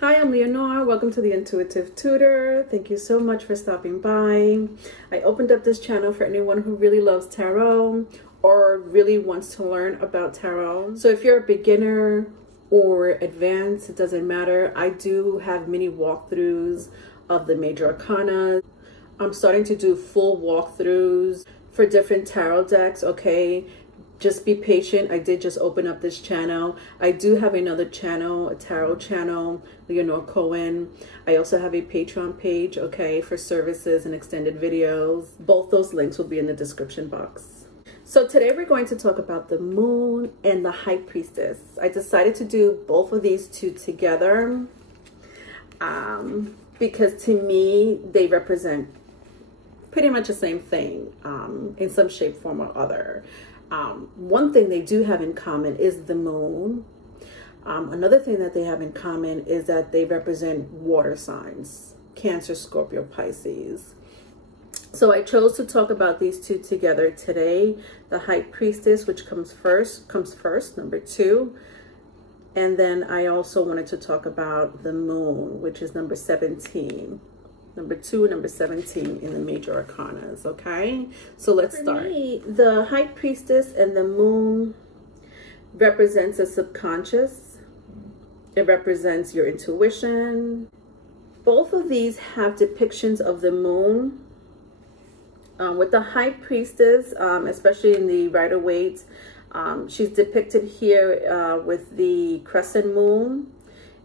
Hi, I'm Leonore. Welcome to the Intuitive Tutor. Thank you so much for stopping by. I opened up this channel for anyone who really loves tarot or really wants to learn about tarot. So if you're a beginner or advanced, it doesn't matter. I do have mini walkthroughs of the major arcana. I'm starting to do full walkthroughs for different tarot decks, okay? Just be patient. I did just open up this channel. I do have another channel, a tarot channel, Leonore Cohen. I also have a Patreon page, okay, for services and extended videos. Both those links will be in the description box. So today we're going to talk about the moon and the high priestess. I decided to do both of these two together because to me, they represent pretty much the same thing in some shape, form, or other. One thing they do have in common is the moon. Another thing that they have in common is that they represent water signs, Cancer, Scorpio, Pisces. So I chose to talk about these two together today. The High Priestess, which comes first, number 2. And then I also wanted to talk about the moon, which is number 17. Number 2, number 17 in the major arcanas, okay? So let's start. Me, the High Priestess and the moon represents the subconscious. It represents your intuition. Both of these have depictions of the moon. With the High Priestess, especially in the Rider-Waite, she's depicted here with the crescent moon.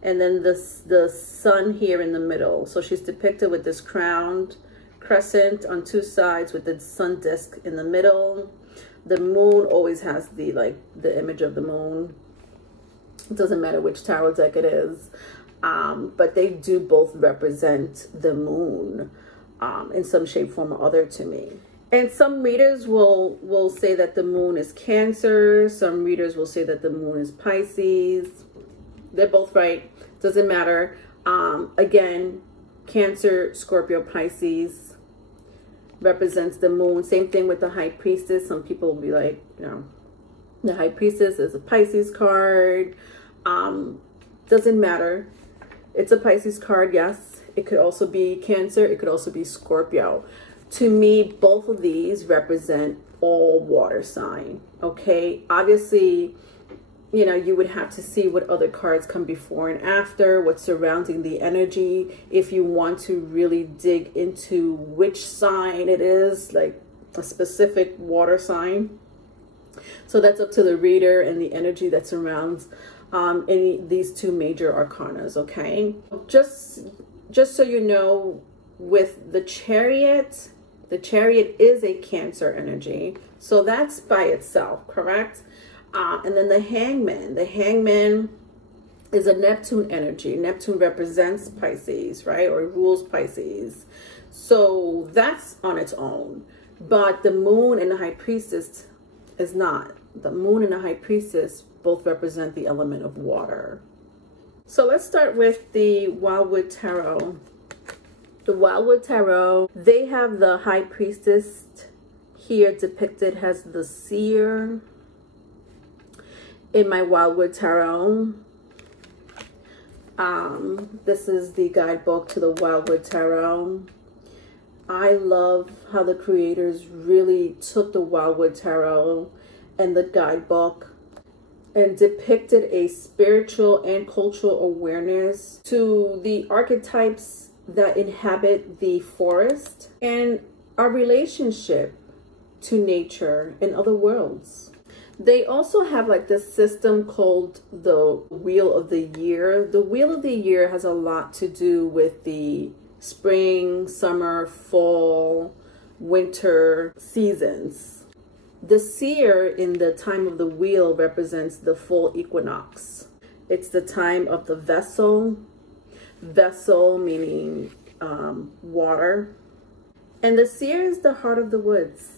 And then the sun here in the middle. So she's depicted with this crowned crescent on 2 sides with the sun disk in the middle. The moon always has the image of the moon. It doesn't matter which tarot deck it is. But they do both represent the moon in some shape, form, or other to me. And some readers will say that the moon is Cancer. Some readers will say that the moon is Pisces. They're both right. Doesn't matter. Again, Cancer, Scorpio, Pisces represents the moon. Same thing with the High Priestess. Some people will be like, you know, the High Priestess is a Pisces card. Doesn't matter. It's a Pisces card, yes. It could also be Cancer. It could also be Scorpio. To me, both of these represent all water sign, okay? Obviously, you know, you would have to see what other cards come before and after, what's surrounding the energy, if you want to really dig into which sign it is, like a specific water sign. So that's up to the reader and the energy that surrounds these two major arcanas, okay? Just so you know, with the Chariot is a Cancer energy. So that's by itself, correct? And then the Hangman is a Neptune energy. Neptune represents Pisces, right? Or rules Pisces. So that's on its own. But the moon and the High Priestess is not. The moon and the High Priestess both represent the element of water. So let's start with the Wildwood Tarot. The Wildwood Tarot, they have the High Priestess here depicted as the seer. In my Wildwood Tarot, this is the guidebook to the Wildwood Tarot. I love how the creators really took the Wildwood Tarot and the guidebook and depicted a spiritual and cultural awareness to the archetypes that inhabit the forest and our relationship to nature and other worlds. They also have like this system called the Wheel of the Year. The Wheel of the Year has a lot to do with the spring, summer, fall, winter seasons. The seer in the time of the wheel represents the full equinox. It's the time of the vessel meaning water. And the seer is the heart of the woods.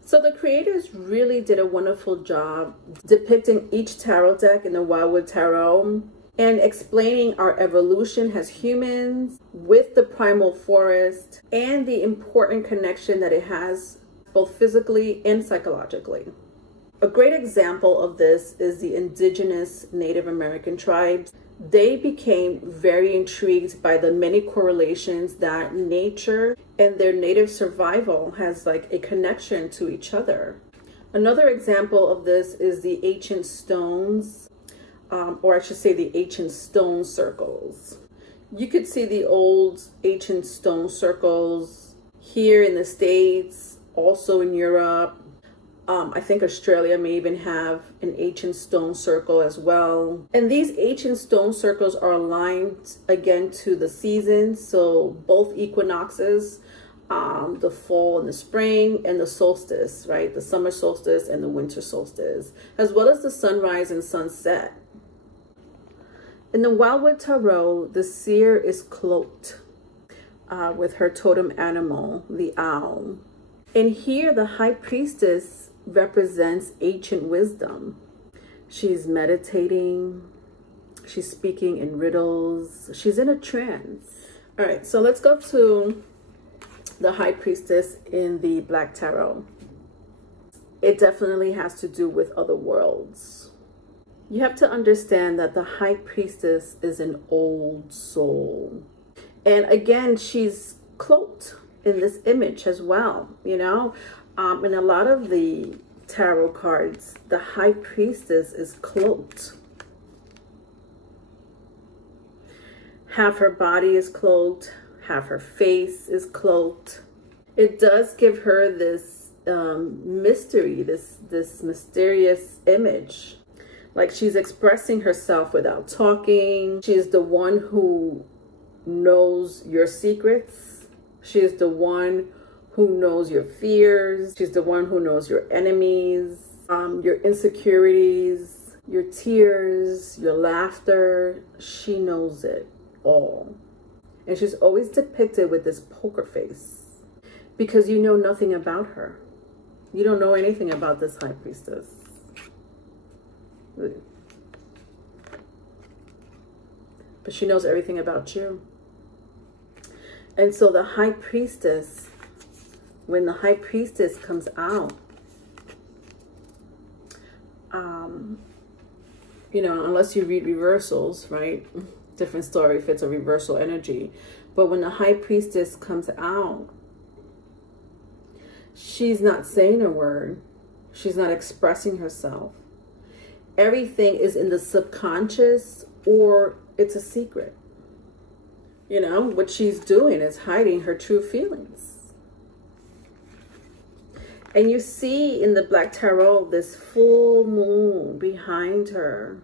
So the creators really did a wonderful job depicting each tarot deck in the Wildwood Tarot and explaining our evolution as humans with the primal forest and the important connection that it has both physically and psychologically. A great example of this is the indigenous Native American tribes they became very intrigued by the many correlations that nature and their native survival has like a connection to each other. Another example of this is the ancient stones, or I should say the ancient stone circles. You could see the old ancient stone circles here in the States, also in Europe. I think Australia may even have an ancient stone circle as well. And these ancient stone circles are aligned again to the seasons. So both equinoxes, the fall and the spring, and the solstice, right? The summer solstice and the winter solstice, as well as the sunrise and sunset. In the Wildwood Tarot, the seer is cloaked with her totem animal, the owl. And here, the High Priestess represents ancient wisdom. She's meditating, she's speaking in riddles, she's in a trance. All right, so let's go to the High Priestess in the Black Tarot. It definitely has to do with other worlds. You have to understand that the High Priestess is an old soul. And again, she's cloaked in this image as well, you know. In a lot of the tarot cards, the High Priestess is cloaked. Half her body is cloaked, half her face is cloaked. It does give her this mystery, this mysterious image. Like she's expressing herself without talking. She is the one who knows your secrets. She is the one who knows your fears. She's the one who knows your enemies, your insecurities, your tears, your laughter. She knows it all. And she's always depicted with this poker face because you know nothing about her. You don't know anything about this High Priestess. But she knows everything about you. And so the High Priestess, when the High Priestess comes out, you know, unless you read reversals, right? Different story if it's a reversal energy. But when the High Priestess comes out, she's not saying a word. She's not expressing herself. Everything is in the subconscious, or it's a secret. You know, what she's doing is hiding her true feelings. And you see in the Black Tarot this full moon behind her.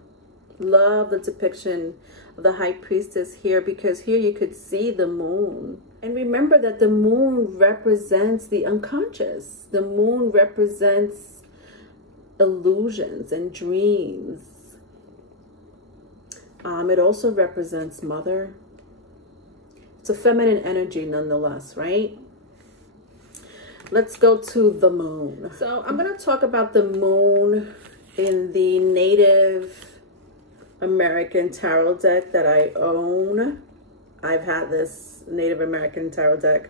Love the depiction of the High Priestess here, because here you could see the moon. And remember that the moon represents the unconscious. The moon represents illusions and dreams. It also represents mother. It's a feminine energy nonetheless, right? Let's go to the moon. So I'm going to talk about the moon in the Native American tarot deck that I own. I've had this Native American tarot deck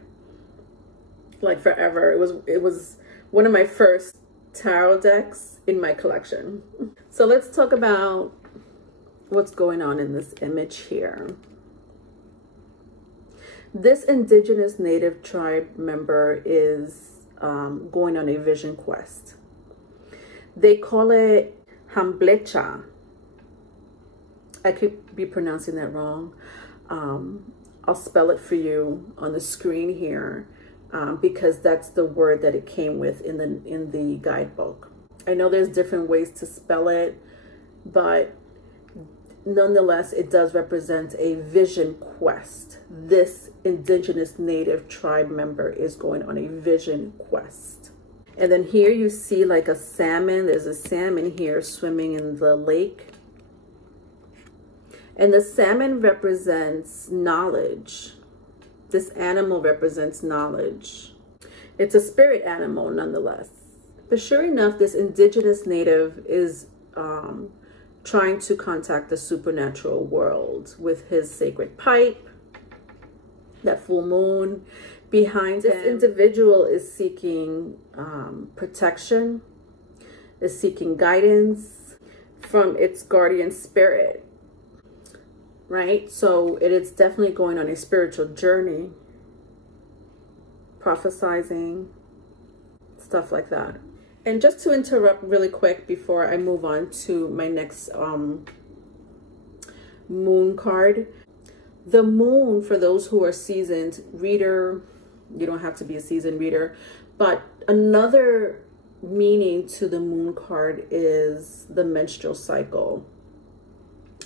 like forever. It was one of my first tarot decks in my collection. So let's talk about what's going on in this image here. This indigenous native tribe member is going on a vision quest. They call it Hamblecha. I could be pronouncing that wrong. I'll spell it for you on the screen here, because that's the word that it came with in the guidebook. I know there's different ways to spell it, but nonetheless, it does represent a vision quest. This indigenous native tribe member is going on a vision quest. And then here you see like a salmon. There's a salmon here swimming in the lake. And the salmon represents knowledge. This animal represents knowledge. It's a spirit animal nonetheless. But sure enough, this indigenous native is trying to contact the supernatural world with his sacred pipe, that full moon behind him. This individual is seeking protection, is seeking guidance from its guardian spirit. right? So it is definitely going on a spiritual journey, prophesizing, stuff like that. And just to interrupt really quick before I move on to my next moon card. The moon, for those who are seasoned reader, you don't have to be a seasoned reader, but another meaning to the moon card is the menstrual cycle.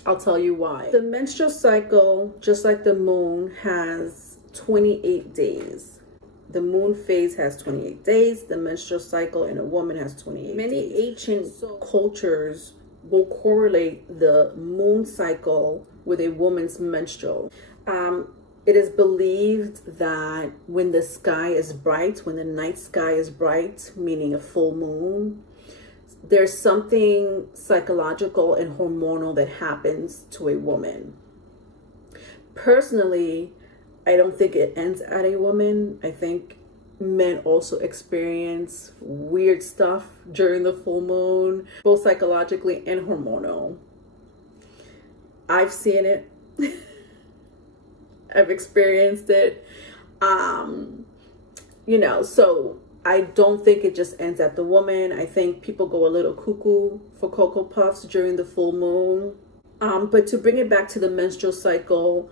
I'll tell you why. The menstrual cycle, just like the moon, has 28 days. The moon phase has 28 days. The menstrual cycle in a woman has 28 days. Many ancient cultures will correlate the moon cycle with a woman's menstrual. It is believed that when the sky is bright, when the night sky is bright, meaning a full moon, there's something psychological and hormonal that happens to a woman. Personally, I don't think it ends at a woman. I think men also experience weird stuff during the full moon, both psychologically and hormonal. I've seen it. I've experienced it. You know, so I don't think it just ends at the woman. I think people go a little cuckoo for Cocoa Puffs during the full moon. But to bring it back to the menstrual cycle,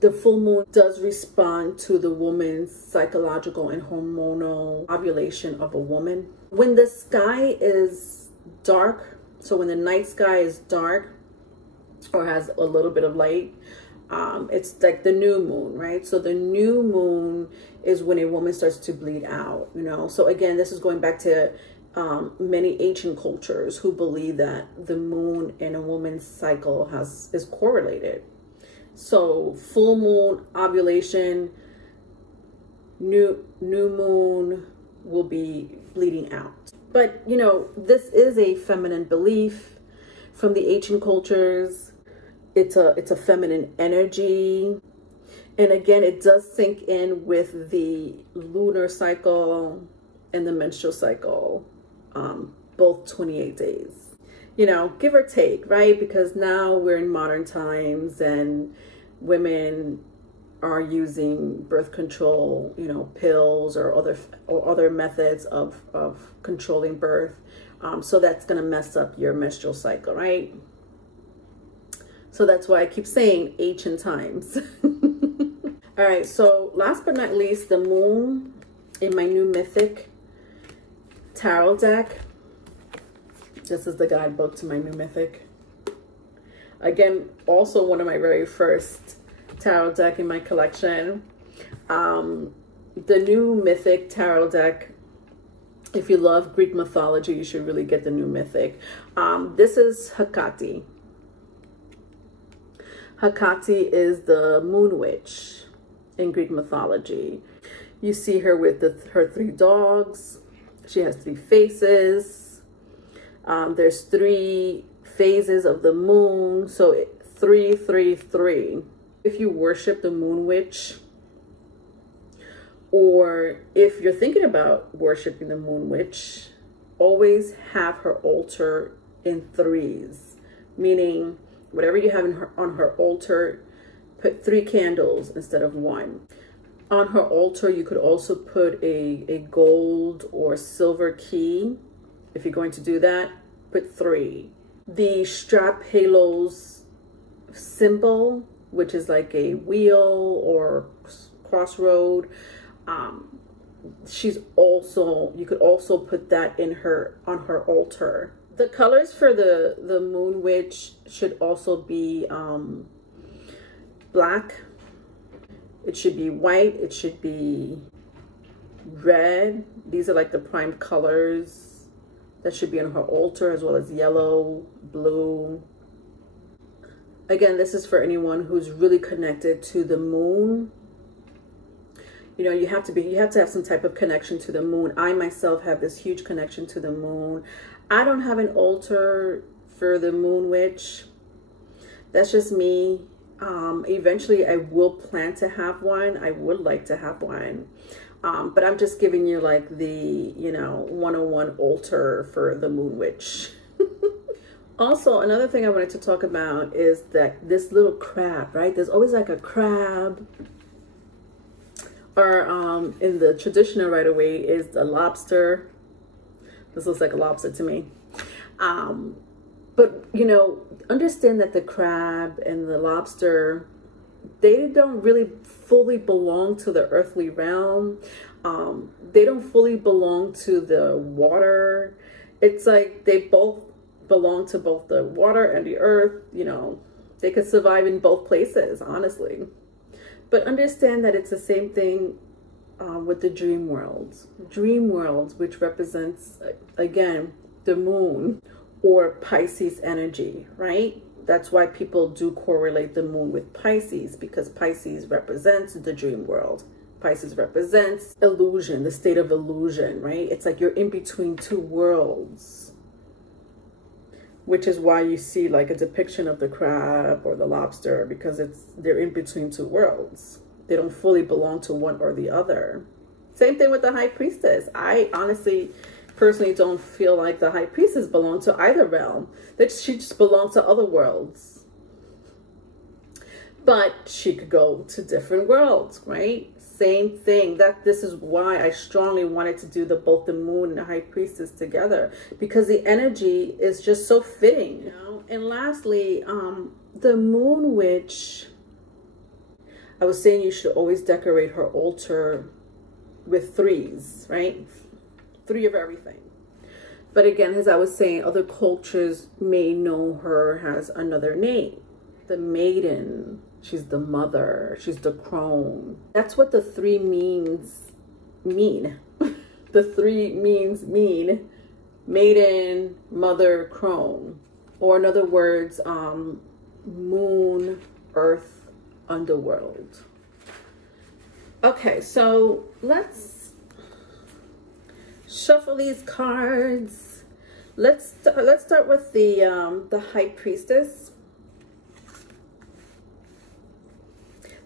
the full moon does respond to the woman's psychological and hormonal ovulation of a woman. When the sky is dark, so when the night sky is dark or has a little bit of light, it's like the new moon, right? So the new moon is when a woman starts to bleed out, you know? So again, this is going back to many ancient cultures who believe that the moon in a woman's cycle is correlated. So full moon ovulation, new moon will be bleeding out. But you know, this is a feminine belief from the ancient cultures. It's a feminine energy. And again, it does sink in with the lunar cycle and the menstrual cycle, both 28 days. You know, give or take, right? Because now we're in modern times and women are using birth control, you know, pills or other methods of controlling birth. So that's going to mess up your menstrual cycle, right? So that's why I keep saying ancient times. All right, so last but not least, the moon in my new Mythic tarot deck. This is the guidebook to my new Mythic. Again, also one of my very first tarot deck in my collection. The new Mythic tarot deck, if you love Greek mythology, you should really get the new Mythic. This is Hecate. Hecate is the moon witch in Greek mythology. You see her with her 3 dogs. She has 3 faces. There's 3 phases of the moon, so 3, 3, 3. If you worship the moon witch, or if you're thinking about worshiping the moon witch, always have her altar in 3s, meaning whatever you have on her altar, put 3 candles instead of 1. On her altar, you could also put a gold or silver key. If you're going to do that, put 3. The strap halos symbol, which is like a wheel or crossroad, you could also put that on her altar. The colors for the moon witch should also be black. It should be white. It should be red. These are like the prime colors that should be on her altar, as well as yellow, blue. Again, this is for anyone who's really connected to the moon. You know, you have to have some type of connection to the moon. I myself have this huge connection to the moon. I don't have an altar for the moon witch. That's just me. Eventually I will plan to have one. I would like to have one. But I'm just giving you like the, 101 altar for the moon witch. Also, another thing I wanted to talk about is that this little crab, right? There's always like a crab, or in the traditional right away is the lobster. This looks like a lobster to me. But, you know, understand that the crab and the lobster, they don't really fully belong to the earthly realm. They don't fully belong to the water. It's like they both belong to both the water and the earth. You know, they could survive in both places, honestly. But understand that it's the same thing with the dream worlds. Dream worlds, which represents, again, the moon or Pisces energy, right? That's why people do correlate the moon with Pisces, because Pisces represents the dream world. Pisces represents illusion, the state of illusion, right? It's like you're in between two worlds, which is why you see like a depiction of the crab or the lobster, because they're in between two worlds. They don't fully belong to one or the other. Same thing with the High Priestess. I honestly, personally don't feel like the High Priestess belongs to either realm. That she just belongs to other worlds. But she could go to different worlds, right? Same thing. This is why I strongly wanted to do both the moon and the High Priestess together, because the energy is just so fitting, you know? And lastly, the Moon Witch, I was saying you should always decorate her altar with threes, right? 3 of everything. But again, as I was saying, other cultures may know her as another name. The Maiden. She's the mother. She's the crone. That's what the 3 means. The 3 mean maiden, mother, crone. Or in other words, moon, earth, underworld. Okay, so let's shuffle these cards. Let's start with the High Priestess.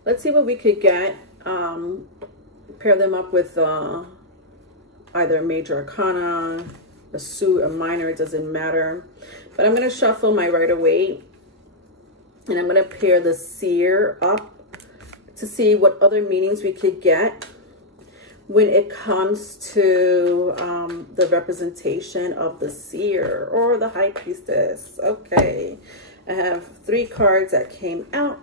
Let's see what we could get. Pair them up with either a major arcana, a suit, a minor, it doesn't matter. But I'm going to shuffle my Rider-Waite, and I'm going to pair the Seer up to see what other meanings we could get when it comes to the representation of the Seer or the High Priestess. Okay, I have 3 cards that came out.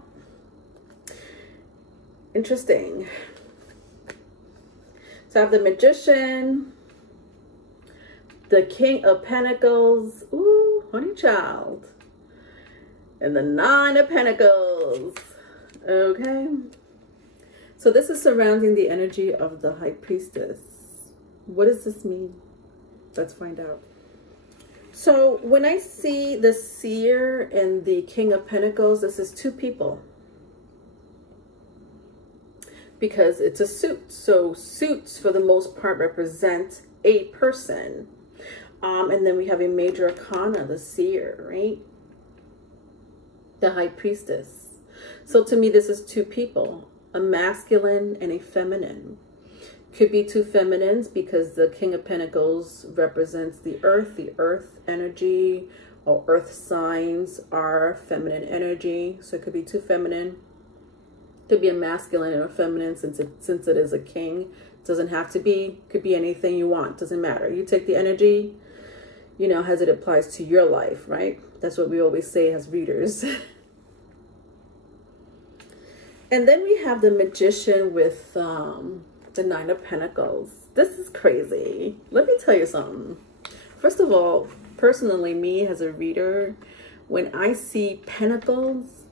Interesting. So I have the Magician, the King of Pentacles, ooh, honey child, and the 9 of Pentacles. Okay. So this is surrounding the energy of the High Priestess. What does this mean? Let's find out. So when I see the Seer and the King of Pentacles, this is 2 people. Because it's a suit. So suits for the most part represent a person. And then we have a major arcana, the Seer, right? The High Priestess. So to me, this is 2 people, a masculine and a feminine. Could be 2 feminines because the King of Pentacles represents the earth energy, or earth signs are feminine energy. So it could be 2 feminine. Could be a masculine and a feminine, since it is a king. It doesn't have to be. Could be anything you want. Doesn't matter. You take the energy, you know, as it applies to your life, right? That's what we always say as readers. And then we have the Magician with the 9 of Pentacles. This is crazy. Let me tell you something. First of all, personally, me as a reader, when I see Pentacles,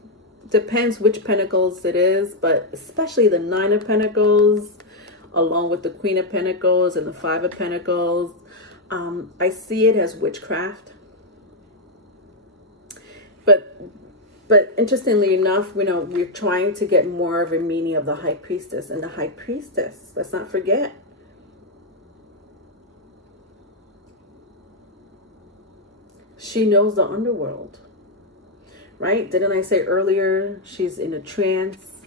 depends which Pentacles it is, but especially the 9 of Pentacles, along with the Queen of Pentacles and the 5 of Pentacles, I see it as witchcraft. But interestingly enough, you know, we're trying to get more of a meaning of the High Priestess. And the High Priestess, let's not forget, she knows the underworld. Right? Didn't I say earlier, she's in a trance.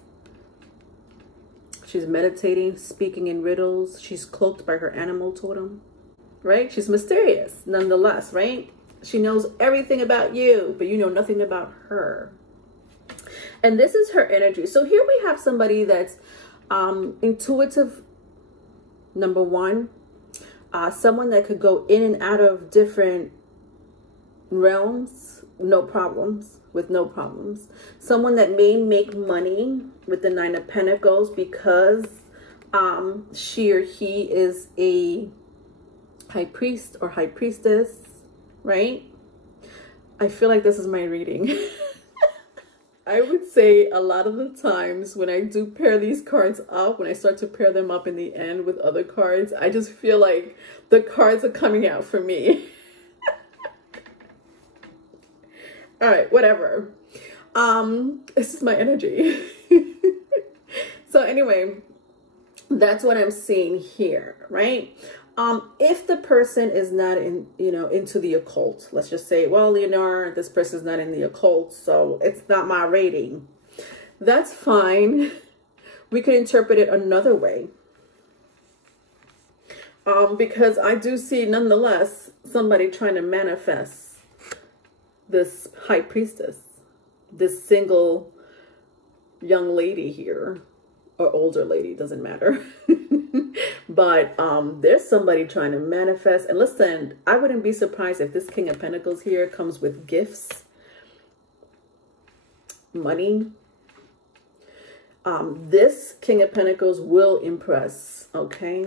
She's meditating, speaking in riddles. She's cloaked by her animal totem. Right? She's mysterious, nonetheless, right? She knows everything about you, but you know nothing about her. And this is her energy. So here we have somebody that's intuitive, number one. Someone that could go in and out of different realms, no problems, with no problems. Someone that may make money with the Nine of Pentacles because she or he is a high priest or high priestess, right? I feel like this is my reading. I would say a lot of the times when I do pair these cards up, when I start to pair them up in the end with other cards, I just feel like the cards are coming out for me. All right, whatever. This is my energy. So anyway, that's what I'm seeing here, right? If the person is not into the occult, let's just say, well, Leonore, this person's not in the occult, so it's not my rating. That's fine. We could interpret it another way. Because I do see, nonetheless, somebody trying to manifest this high priestess, this single young lady here, or older lady, doesn't matter. But there's somebody trying to manifest. And listen, I wouldn't be surprised if this King of Pentacles here comes with gifts, money. This King of Pentacles will impress, okay?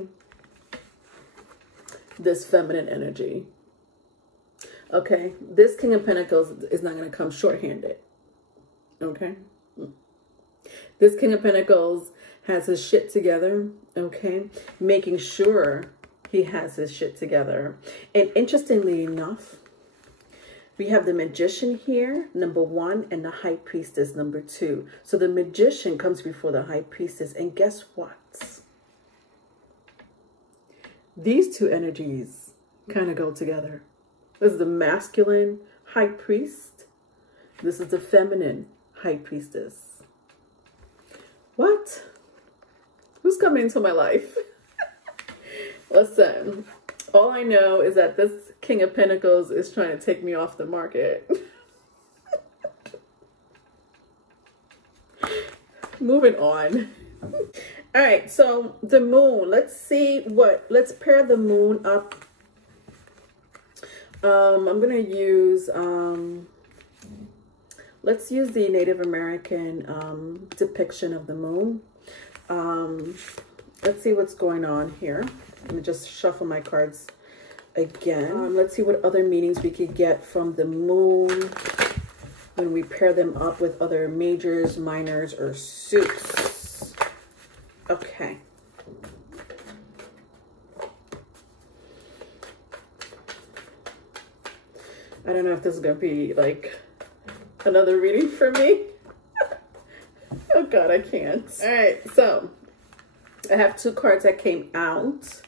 This feminine energy. Okay, this King of Pentacles is not going to come short-handed. Okay? This King of Pentacles has his shit together, okay? Making sure he has his shit together. And interestingly enough, we have the Magician here, number one, and the High Priestess, number two. So the Magician comes before the High Priestess. And guess what? These two energies kind of go together. This is the masculine High Priest. This is the feminine High Priestess. What? Who's coming into my life? Listen, all I know is that this King of Pentacles is trying to take me off the market. Moving on. All right, so the moon. Let's pair the moon up. I'm going to use, let's use the Native American depiction of the moon. Let's see what's going on here. Let me just shuffle my cards again. Let's see what other meanings we could get from the moon when we pair them up with other majors, minors, or suits. Okay. I don't know if this is going to be like another reading for me. Oh God, I can't. All right, so I have two cards that came out.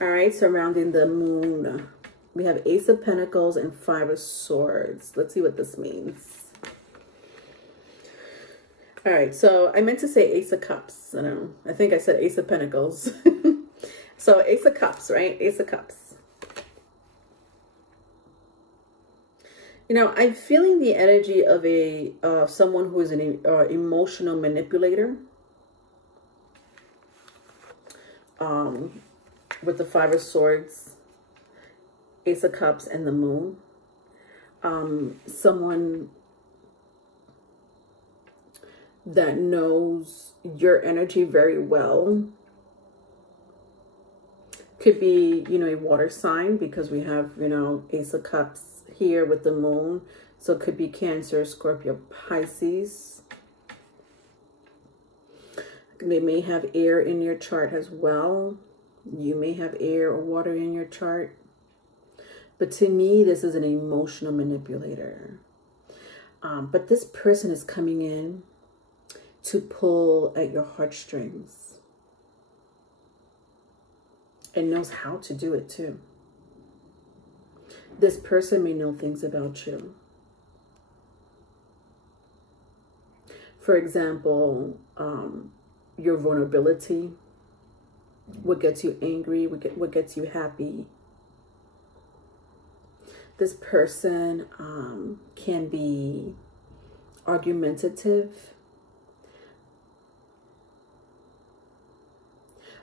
All right, surrounding the moon. We have Ace of Pentacles and Five of Swords. Let's see what this means. All right, so I meant to say Ace of Cups. I think I said Ace of Pentacles. So Ace of Cups, right? Ace of Cups. You know, I'm feeling the energy of someone who is an emotional manipulator. With the Five of Swords, Ace of Cups, and the Moon. Someone that knows your energy very well. Could be, a water sign, because we have, Ace of Cups here with the Moon. So it could be Cancer, Scorpio, Pisces. They may have air in your chart as well. You may have air or water in your chart. But to me, this is an emotional manipulator. But this person is coming in to pull at your heartstrings. And knows how to do it too. This person may know things about you. For example, your vulnerability, what gets you angry, what gets you happy. This person can be argumentative.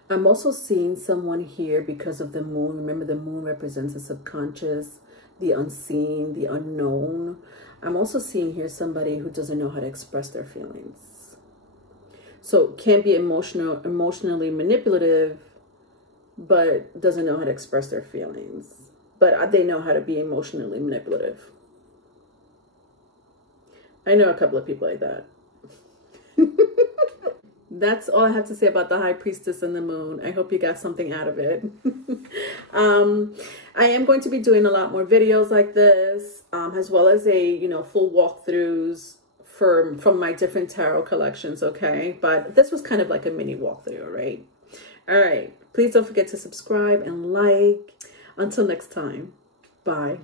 I'm also seeing someone here because of the moon. Remember, the moon represents the subconscious, the unseen, the unknown. I'm also seeing here somebody who doesn't know how to express their feelings. So can be emotionally manipulative, but doesn't know how to express their feelings. But they know how to be emotionally manipulative. I know a couple of people like that. That's all I have to say about the High Priestess and the Moon. I hope you got something out of it. I am going to be doing a lot more videos like this, as well as full walkthroughs from my different tarot collections, okay? But this was kind of like a mini walkthrough, right? All right. Please don't forget to subscribe and like. Until next time. Bye.